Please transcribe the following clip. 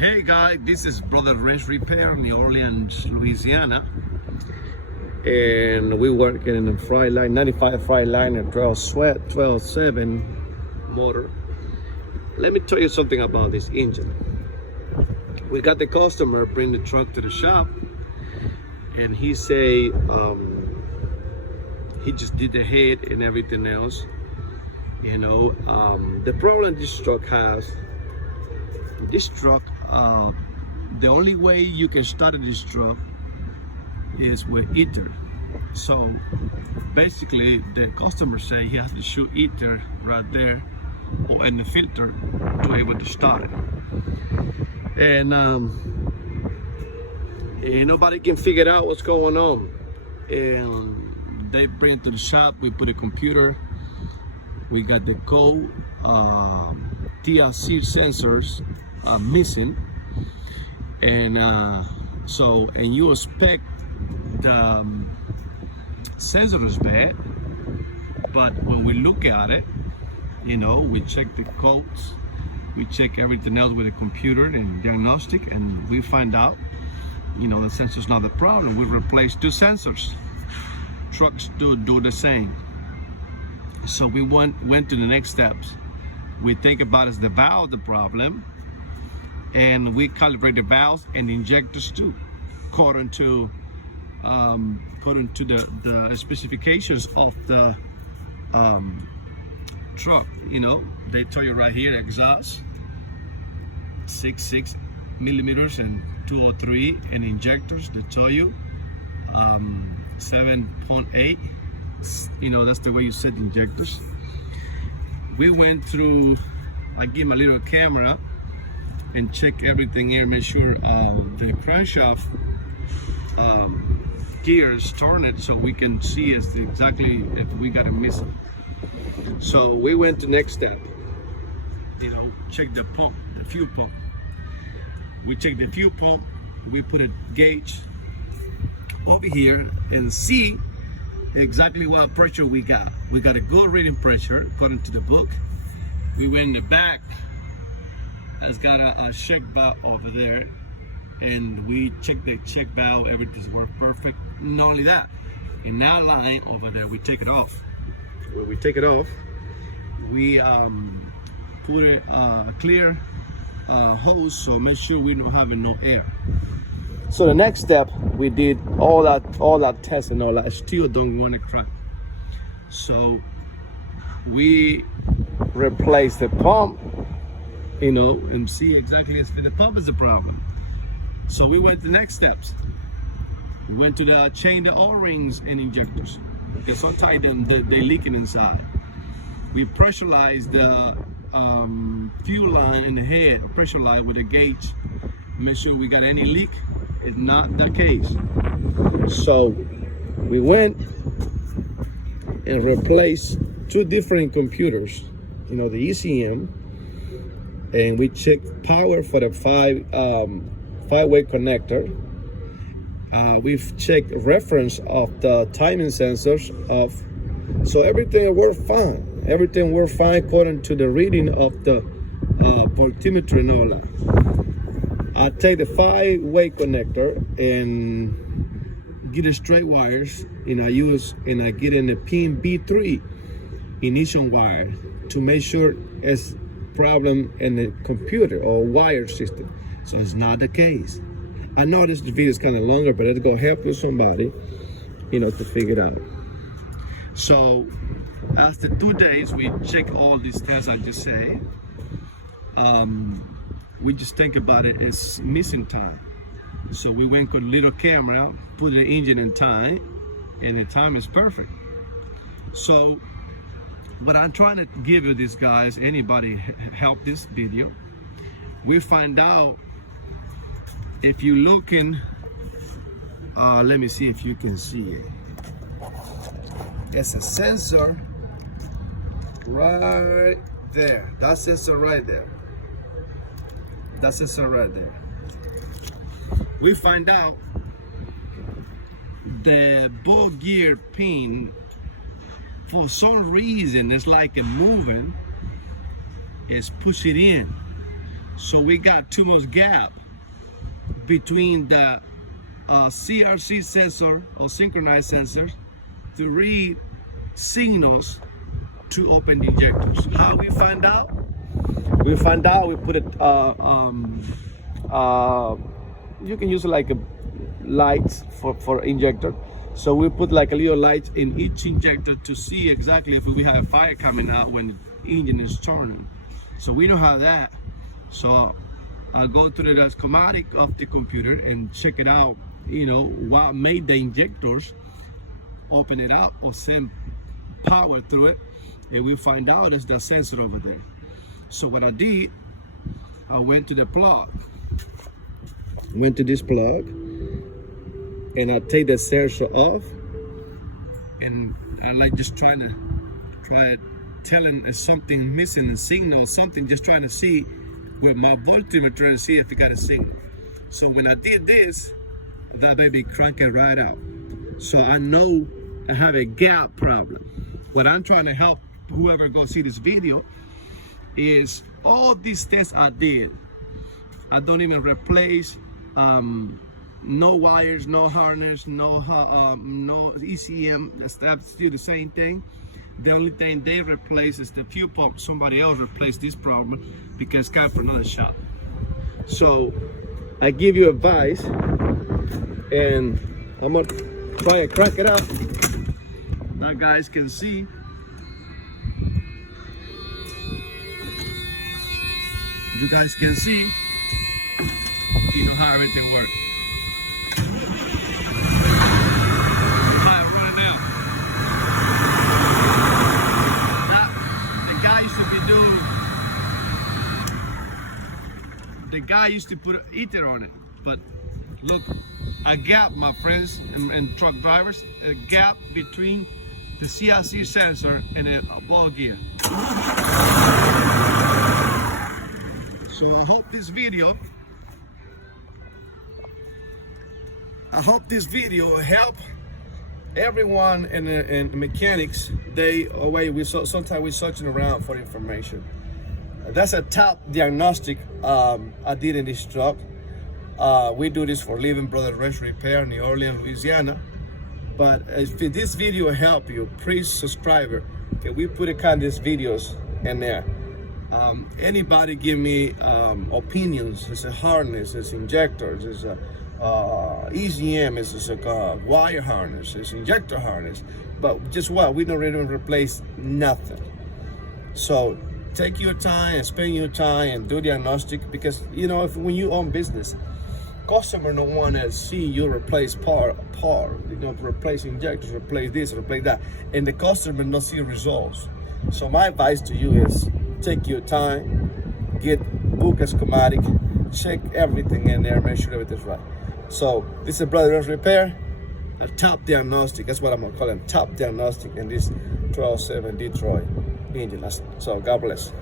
Hey guys, this is Brother Wrench Repair, New Orleans, Louisiana. And we working in a Freightliner, 95 Freightliner, 12.7 motor. Let me tell you something about this engine. We got the customer bring the truck to the shop, and he say he just did the head and everything else. You know, the problem this truck has, the only way you can start this truck is with ether. So basically the customer say he has to shoot ether right there or in the filter to able to start it. And nobody can figure out what's going on. And they bring it to the shop, we put a computer, we got the code, TLC sensors missing, and and you expect the sensor is bad, but when we look at it, you know, we check the codes, we check everything else with the computer and diagnostic, and we find out, you know, the sensor's not the problem. We replace two sensors. Trucks do the same. So we went to the next steps. We think about is the valve the problem, and we calibrate the valves and the injectors too, according to the specifications of the truck. You know, they tell you right here, exhaust 6 millimeters and 203, and injectors they tell you 7.8. You know, that's the way you set the injectors. We went through, I give my little camera and check everything here, make sure the crankshaft gears turn it, so we can see exactly if we got a missing. So we went to next step, you know, check the pump, the fuel pump. We check the fuel pump, we put a gauge over here and see exactly what pressure we got. We got a good reading pressure according to the book. We went in the back, has got a check valve over there, and we check the check valve, everything's worked perfect. Not only that, in that line over there, we take it off. When we take it off, we put a clear hose, so make sure we're not having no air. So the next step, we did all that test and all that. I still don't want to crack. So we replaced the pump, you know, and see exactly if the pump is the problem. So we went to the next steps. We went to change the O-rings and injectors. They're so tight and they're leaking inside. We pressurized the fuel line in the head, pressure line with a gauge. Make sure we got any leak. It's not the case. So we went and replaced two different computers, you know, the ECM, and we checked power for the five-way connector. We've checked reference of the timing sensors so everything worked fine. Everything worked fine according to the reading of the voltmeter and all that. I take the five-way connector and get the straight wires, and I get in the pin B3 ignition wire to make sure it's problem in the computer or wire system. So it's not the case. I know this video is kind of longer, but it's gonna help you somebody, you know, to figure it out. So after 2 days, we check all these tests I just say. We just think about it as missing time. So we went with a little camera, put the engine in time, and the time is perfect. So what I'm trying to give you this, guys, anybody help this video, we find out if you looking, let me see if you can see it. It's a sensor right there. That sensor right there. That sensor right there. We find out the ball gear pin, for some reason, it's like a moving, is push it in. So we got too much gap between the CRC sensor or synchronized sensors to read signals to open the injectors. How we find out? We find out, we put it, you can use like a lights for injector. So we put like a little light in each injector to see exactly if we have a fire coming out when the engine is turning. So we know how that. So I'll go to the schematic of the computer and check it out, you know, what made the injectors open it up or send power through it, and we find out it's the sensor over there. So what I did, I went to the plug, went to this plug, and I take the sensor off, and I like just trying to telling if something missing, a signal or something, just trying to see with my voltmeter and see if it got a signal. So when I did this, that baby cranked it right out. So I know I have a gap problem. What I'm trying to help whoever go see this video is all these tests I did. I don't even replace no wires, no harness, no ECM. That's still the same thing. The only thing they replace is the fuel pump. Somebody else replaced this problem because it's time for another shot. So I give you advice, and I'm gonna try to crack it up. Now guys can see. You guys can see, you know how everything works. The guy used to put ether on it, but look, a gap, my friends and truck drivers, a gap between the CRC sensor and a ball gear. So I hope this video will help everyone in mechanics. Sometimes we're searching around for information. That's a top diagnostic I did in this truck. We do this for Living Brothers Rest Repair in New Orleans, Louisiana. But if this video help you, please subscribe. Okay, we put a kind of these videos in there. Anybody give me opinions? It's a harness, it's injectors, it's a ECM, it's a wire harness, it's injector harness. But just what? We don't even replace nothing. So take your time and spend your time and do diagnostic, because you know, when you own business, customer don't want to see you replace part, you know, replace injectors, replace this, replace that, and the customer don't see results. So my advice to you is take your time, book a schematic, check everything in there, make sure everything's right. So this is Brother Rest Repair, a top diagnostic. That's what I'm gonna call him, top diagnostic in this 12.7 Dittroy engine. So God bless.